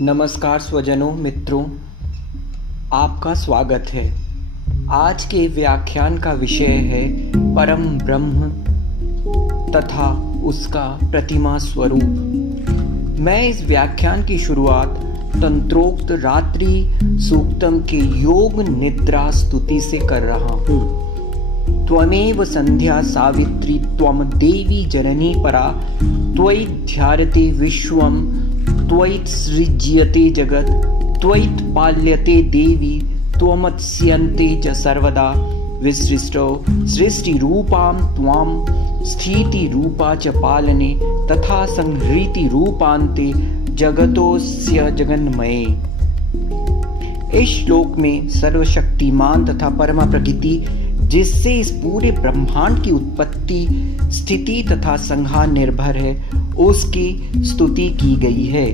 नमस्कार स्वजनों, मित्रों, आपका स्वागत है। आज के व्याख्यान का विषय है परम ब्रह्म तथा उसका प्रतिमा स्वरूप। मैं इस व्याख्यान की शुरुआत तंत्रोक्त रात्रि सूक्तम के योग निद्रा स्तुति से कर रहा हूँ। त्वमेव संध्या सावित्री त्वम देवी जननी परा, त्वयि ध्यायते विश्वम, त्वयि सृज्यते जगत्, त्वयि पाल्यते देवी, त्वमत्स्यन्ते च सर्वदा। विसृष्टो सृष्टिरूपां त्वां स्थितिरूपा च पालने, तथा संहृति रूपान्ते जगतोऽस्य जगन्मये। इस श्लोक में सर्वशक्तिमान तथा परमा प्रकृति, जिससे इस पूरे ब्रह्मांड की उत्पत्ति, स्थिति तथा संहार निर्भर है, उसकी स्तुति की गई है,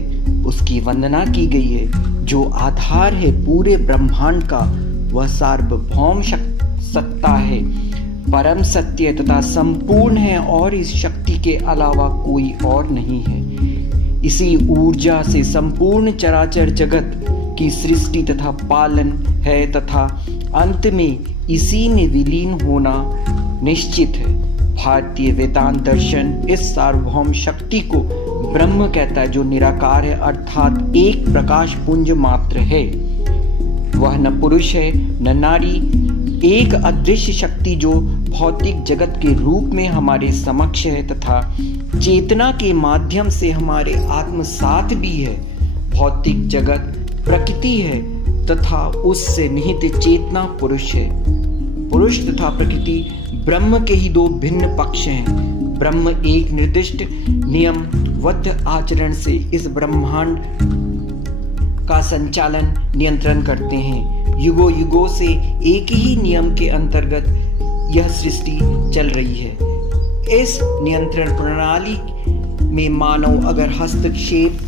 उसकी वंदना की गई है। जो आधार है पूरे ब्रह्मांड का, वह सार्वभौम सत्ता है, परम सत्य तथा संपूर्ण है और इस शक्ति के अलावा कोई और नहीं है। इसी ऊर्जा से संपूर्ण चराचर जगत की सृष्टि तथा पालन है तथा अंत में इसी में विलीन होना निश्चित है। भारतीय वेदांत दर्शन इस सार्वभौम शक्ति को ब्रह्म कहता है, जो निराकार है, अर्थात एक प्रकाश पुंज मात्र है। वह न पुरुष है न नारी, एक अदृश्य शक्ति जो भौतिक जगत के रूप में हमारे समक्ष है तथा चेतना के माध्यम से हमारे आत्मसात भी है। भौतिक जगत प्रकृति है तथा उससे निहित चेतना पुरुष है। पुरुष तथा प्रकृति ब्रह्म के ही दो भिन्न पक्ष हैं। ब्रह्म एक निर्दिष्ट नियमबद्ध आचरण से इस ब्रह्मांड का संचालन नियंत्रण करते हैं। युगों युगों से एक ही नियम के अंतर्गत यह सृष्टि चल रही है। इस नियंत्रण प्रणाली में मानव अगर हस्तक्षेप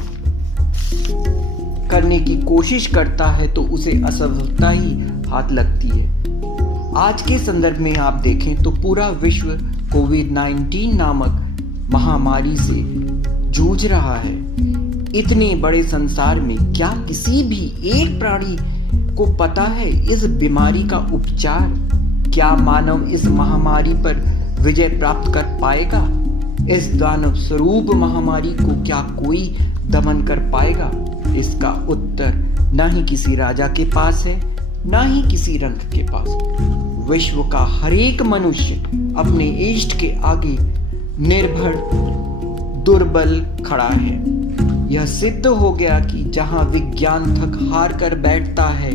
करने की कोशिश करता है तो उसे असफलता ही हाथ लगती है। आज के संदर्भ में आप देखें तो पूरा विश्व कोविड-19 नामक महामारी से जूझ रहा है। इतने बड़े संसार में क्या किसी भी एक प्राणी को पता है इस बीमारी का उपचार? क्या मानव इस महामारी पर विजय प्राप्त कर पाएगा? इस दानव स्वरूप महामारी को क्या कोई दमन कर पाएगा? इसका उत्तर ना ही किसी राजा के पास है, ना ही किसी रंग के पास। विश्व का हर एक मनुष्य अपने इष्ट के आगे निर्भर दुर्बल खड़ा है। यह सिद्ध हो गया कि जहां विज्ञान थक हार कर बैठता है,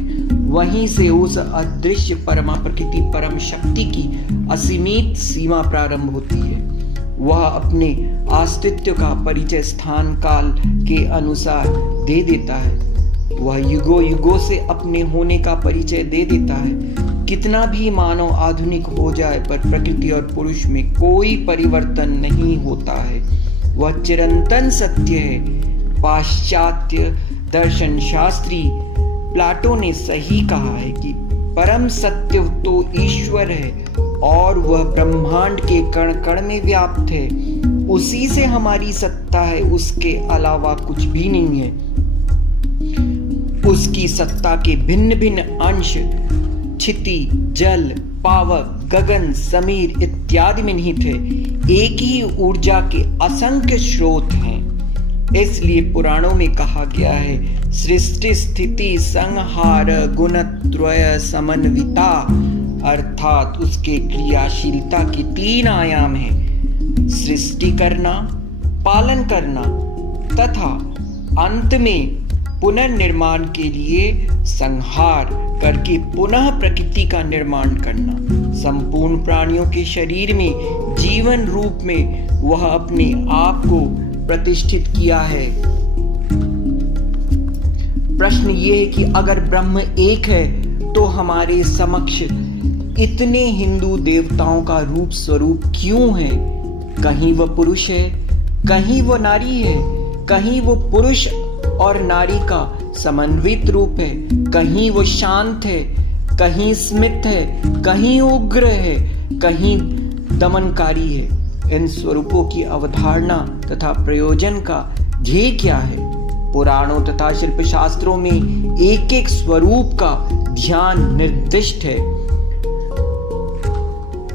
वहीं से उस अदृश्य परमा प्रकृति परम शक्ति की असीमित सीमा प्रारंभ होती है। वह अपने अस्तित्व का परिचय स्थान काल के अनुसार दे देता है। वह युगों युगों से अपने होने का परिचय दे देता है। कितना भी मानव आधुनिक हो जाए, पर प्रकृति और पुरुष में कोई परिवर्तन नहीं होता है। वह चिरंतन सत्य है। पाश्चात्य दर्शन शास्त्री प्लाटो ने सही कहा है कि परम सत्य तो ईश्वर है और वह ब्रह्मांड के कण कण में व्याप्त है। उसी से हमारी सत्ता है, उसके अलावा कुछ भी नहीं है। उसकी सत्ता के भिन्न भिन्न अंश क्षिति, जल, पावक, गगन, समीर इत्यादि में निहित है। एक ही ऊर्जा के असंख्य स्रोत हैं। इसलिए पुराणों में कहा गया है, सृष्टि स्थिति संहार गुणत्रय समन्विता, अर्थात उसके क्रियाशीलता के 3 आयाम हैं: सृष्टि करना, पालन करना तथा अंत में पुनर्निर्माण के लिए संहार करके पुनः प्रकृति का निर्माण करना। संपूर्ण प्राणियों के शरीर में जीवन रूप में वह अपने आप को प्रतिष्ठित किया है। प्रश्न ये है कि अगर ब्रह्म एक है तो हमारे समक्ष इतने हिंदू देवताओं का रूप स्वरूप क्यों है? कहीं वह पुरुष है, कहीं वह नारी है, कहीं वो पुरुष और नारी का समन्वित रूप है, कहीं वो शांत है, कहीं स्मित है, कहीं उग्र है, कहीं दमनकारी है। इन स्वरूपों की अवधारणा तथा प्रयोजन का ध्येय क्या है? पुराणों तथा शिल्प शास्त्रों में एक एक स्वरूप का ध्यान निर्दिष्ट है।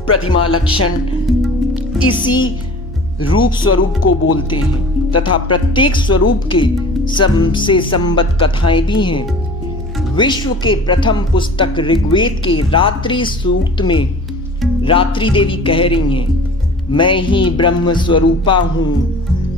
प्रतिमा लक्षण इसी रूप स्वरूप को बोलते हैं तथा प्रत्येक स्वरूप के से संबद्ध कथाएं भी हैं। विश्व के प्रथम पुस्तक ऋग्वेद के रात्रि सूक्त में रात्रि देवी कह रही हैं, मैं ही ब्रह्म स्वरूपा हूँ,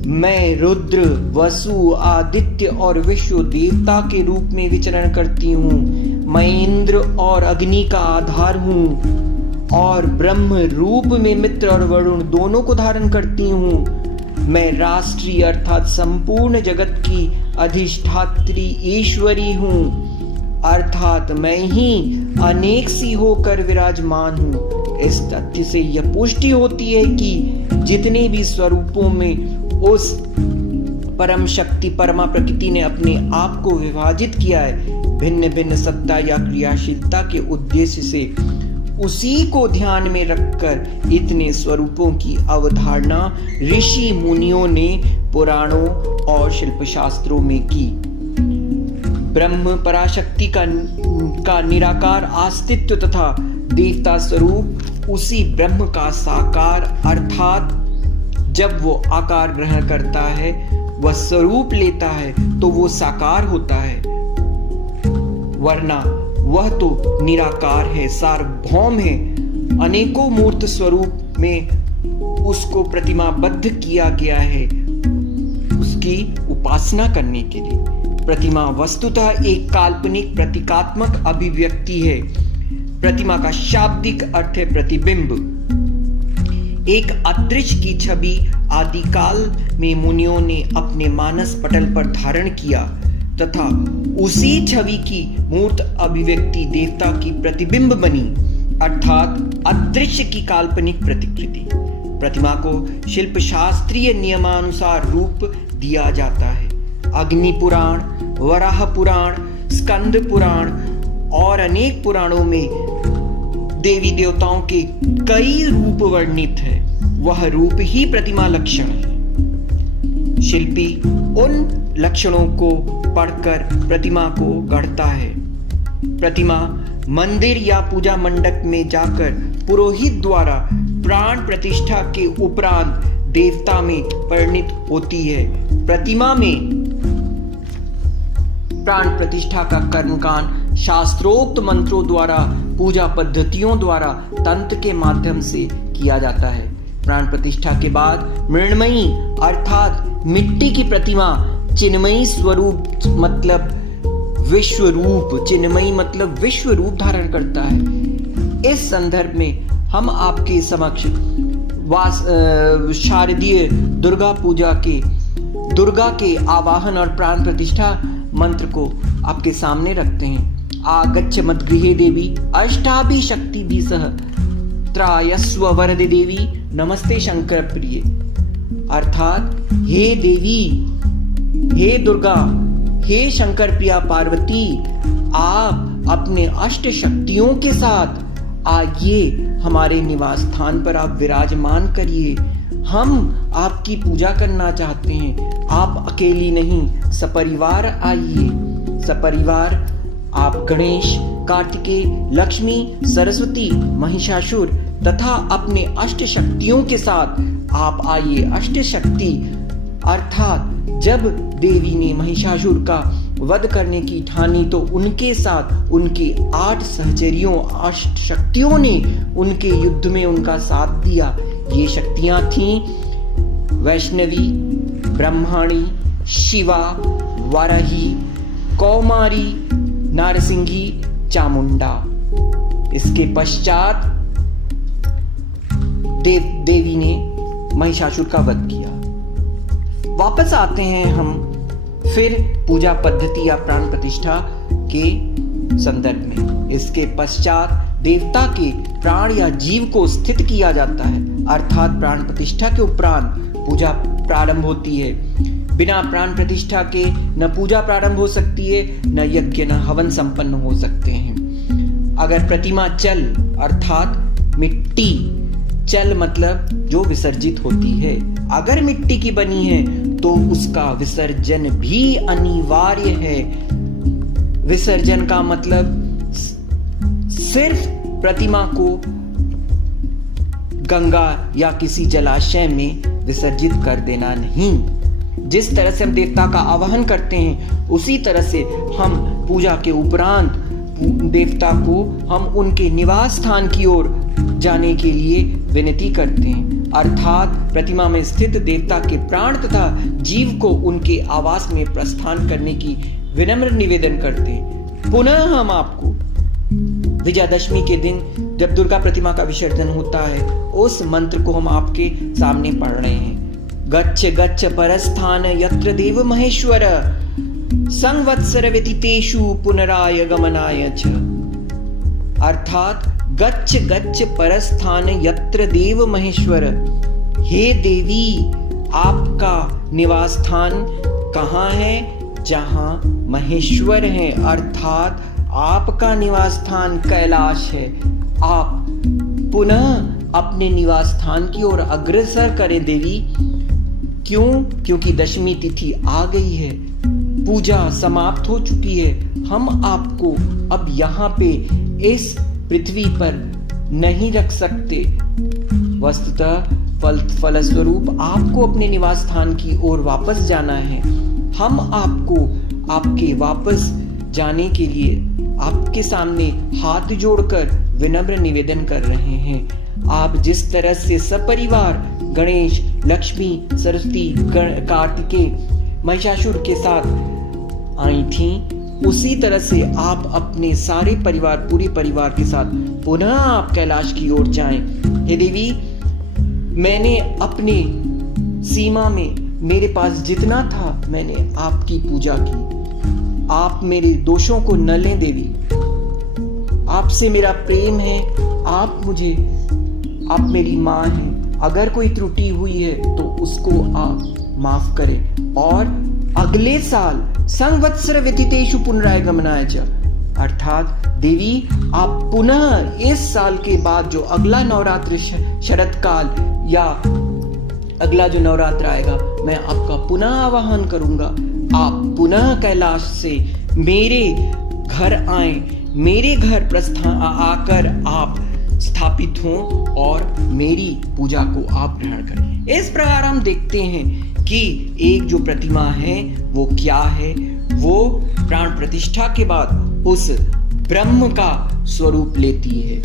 मैं रुद्र, वसु, आदित्य और विश्व देवता के रूप में विचरण करती हूँ, मैं इंद्र और अग्नि का आधार हूँ और ब्रह्म रूप में मित्र और वरुण दोनों को धारण करती हूँ। मैं राष्ट्रीय अर्थात संपूर्ण जगत की अधिष्ठात्री ईश्वरी हूँ, अर्थात मैं ही अनेक सी होकर विराजमान हूँ। इस तथ्य से यह पुष्टि होती है कि जितने भी स्वरूपों में उस परम शक्ति परमा प्रकृति ने अपने आप को विभाजित किया है, भिन्न भिन्न सत्ता या क्रियाशीलता के उद्देश्य से उसी को ध्यान में रखकर इतने स्वरूपों की अवधारणा ऋषि मुनियों ने पुराणों और शिल्प शास्त्रों में की। ब्रह्म पराशक्ति का निराकार अस्तित्व तथा देवता स्वरूप उसी ब्रह्म का साकार, अर्थात जब वो आकार ग्रहण करता है, वह स्वरूप लेता है तो वो साकार होता है, वरना वह तो निराकार है, सार्वभौम है। अनेकों मूर्त स्वरूप में उसको प्रतिमाबद्ध किया गया है उसकी उपासना करने के लिए। प्रतिमा वस्तुतः एक काल्पनिक प्रतीकात्मक अभिव्यक्ति है। प्रतिमा का शाब्दिक अर्थ है प्रतिबिंब, एक अदृश्य की छवि आदिकाल में मुनियों ने अपने मानस पटल पर धारण किया तथा उसी छवि की मूर्त अभिव्यक्ति देवता की प्रतिबिंब बनी, अर्थात अदृश्य की काल्पनिक प्रतिकृति। प्रतिमा को शिल्प शास्त्रीय नियमानुसार रूप दिया जाता है। अग्नि पुराण, वराह पुराण, स्कंद पुराण और अनेक पुराणों में देवी देवताओं के कई रूप वर्णित है। वह रूप ही प्रतिमा लक्षण है। शिल्पी उन लक्षणों को पढ़कर प्रतिमा को गढ़ता है। प्रतिमा मंदिर या पूजा मंडप में जाकर पुरोहित द्वारा प्राण प्रतिष्ठा के उपरांत देवता में परिणित होती है। प्रतिमा में प्राण प्रतिष्ठा का कर्मकांड शास्त्रोक्त मंत्रों द्वारा, पूजा पद्धतियों द्वारा, तंत्र के माध्यम से किया जाता है। प्राण प्रतिष्ठा के बाद मृण्मयी अर्थात मिट्टी की प्रतिमा चिन्मयी स्वरूप मतलब विश्व रूप, चिन्मयी मतलब विश्व रूप धारण करता है। इस संदर्भ में हम आपके समक्ष शारदीय दुर्गा पूजा के दुर्गा के आवाहन और प्राण प्रतिष्ठा मंत्र को आपके सामने रखते हैं। आगच्छ मद्गृहे देवी अष्टाभि शक्ति भी सह त्रायस्व वरदे देवी नमस्ते शंकर प्रिय, अर्थात हे देवी, हे दुर्गा, हे शंकर प्रिया पार्वती, आप अपने अष्ट शक्तियों के साथ आइए, हमारे निवास स्थान पर आप विराजमान करिए। हम आपकी पूजा करना चाहते हैं। आप अकेली नहीं, सपरिवार आइए। सपरिवार आप गणेश, कार्तिकेय, लक्ष्मी, सरस्वती, महिषासुर तथा अपने अष्ट शक्तियों के साथ आप आइए। अष्ट शक्ति अर्थात जब देवी ने महिषासुर का वध करने की ठानी तो उनके साथ उनके 8 सहचरियों, अष्ट शक्तियों ने उनके युद्ध में उनका साथ दिया। ये शक्तियां थीं वैष्णवी, ब्रह्माणी, शिवा, वाराही, कौमारी, नारसिंही, चामुंडा। इसके पश्चात देवी ने महिषासुर का वध किया। वापस आते हैं हम फिर पूजा पद्धति या प्राण प्रतिष्ठा के संदर्भ में। इसके पश्चात देवता के प्राण या जीव को स्थित किया जाता है, अर्थात प्राण प्रतिष्ठा के उपरांत पूजा प्रारंभ होती है। बिना प्राण प्रतिष्ठा के न पूजा प्रारंभ हो सकती है, न यज्ञ न हवन संपन्न हो सकते हैं। अगर प्रतिमा चल अर्थात मिट्टी, चल मतलब जो विसर्जित होती है, अगर मिट्टी की बनी है तो उसका विसर्जन भी अनिवार्य है। विसर्जन का मतलब सिर्फ प्रतिमा को गंगा या किसी जलाशय में विसर्जित कर देना नहीं। जिस तरह से हम देवता का आवाहन करते हैं उसी तरह से हम पूजा के उपरांत देवता को हम उनके निवास स्थान की ओर जाने के लिए विनती करते हैं, अर्थात प्रतिमा में स्थित देवता के प्राण तथा जीव को उनके आवास में प्रस्थान करने की विनम्र निवेदन करते हैं। पुनः हम आपको विजयादशमी के दिन जब दुर्गा प्रतिमा का विसर्जन होता है उस मंत्र को हम आपके सामने पढ़ रहे हैं। गच्छ गच्छ परस्थान यत्र देव महेश्वर संवत्सर व्यतीतेषु पुनराय गमनाय च। अर्थात गच्छ गच्छ परस्थान यत्र देव महेश्वर, हे देवी आपका निवास स्थान कहाँ है? जहाँ महेश्वर है, अर्थात आपका निवास स्थान कैलाश है। आप पुनः अपने निवास स्थान की ओर अग्रसर करें देवी। क्यों? क्योंकि दशमी तिथि आ गई है, पूजा समाप्त हो चुकी है। हम आपको अब यहाँ पे इस पृथ्वी पर नहीं रख सकते। वस्तुतः फलस्वरूप आपको अपने निवास स्थान की ओर वापस जाना है। हम आपको आपके वापस जाने के लिए आपके सामने हाथ जोड़कर विनम्र निवेदन कर रहे हैं। आप जिस तरह से सपरिवार गणेश, लक्ष्मी, सरस्वती, कार्तिकेय, महिषासुर के साथ आई थी, उसी तरह से आप अपने सारे परिवार, पूरे परिवार के साथ पुनः आप कैलाश की ओर जाएं। हे देवी, मैंने अपने सीमा में मेरे पास जितना था मैंने आपकी पूजा की। आप मेरे दोषों को न लें देवी। आपसे मेरा प्रेम है। आप मेरी माँ हैं। अगर कोई त्रुटि हुई है तो उसको आप माफ करें। और अगले साल संवत्सर व्यतीतेषु पुनराय गमनाय च, अर्थात देवी आप पुनः इस साल के बाद जो अगला नवरात्र शरद काल या अगला जो नवरात्र आएगा मैं आपका पुनः आवाहन करूंगा। आप पुनः कैलाश से मेरे घर आए, मेरे घर प्रस्थान आकर आप स्थापित हों और मेरी पूजा को आप ग्रहण करें। इस प्रकार हम देखते हैं कि एक जो प्रतिमा है वो क्या है, वो प्राण प्रतिष्ठा के बाद उस ब्रह्म का स्वरूप लेती है।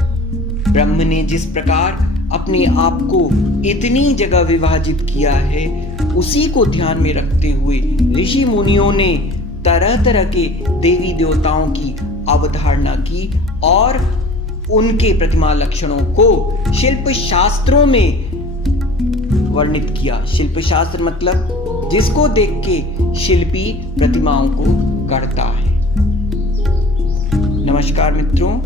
ब्रह्म ने जिस प्रकार अपने आप को इतनी जगह विभाजित किया है, उसी को ध्यान में रखते हुए ऋषि मुनियों ने तरह तरह के देवी देवताओं की अवधारणा की और उनके प्रतिमा लक्षणों को शिल्प शास्त्रों में वर्णित किया। शिल्प शास्त्र मतलब जिसको देख के शिल्पी प्रतिमाओं को गढ़ता है। नमस्कार मित्रों।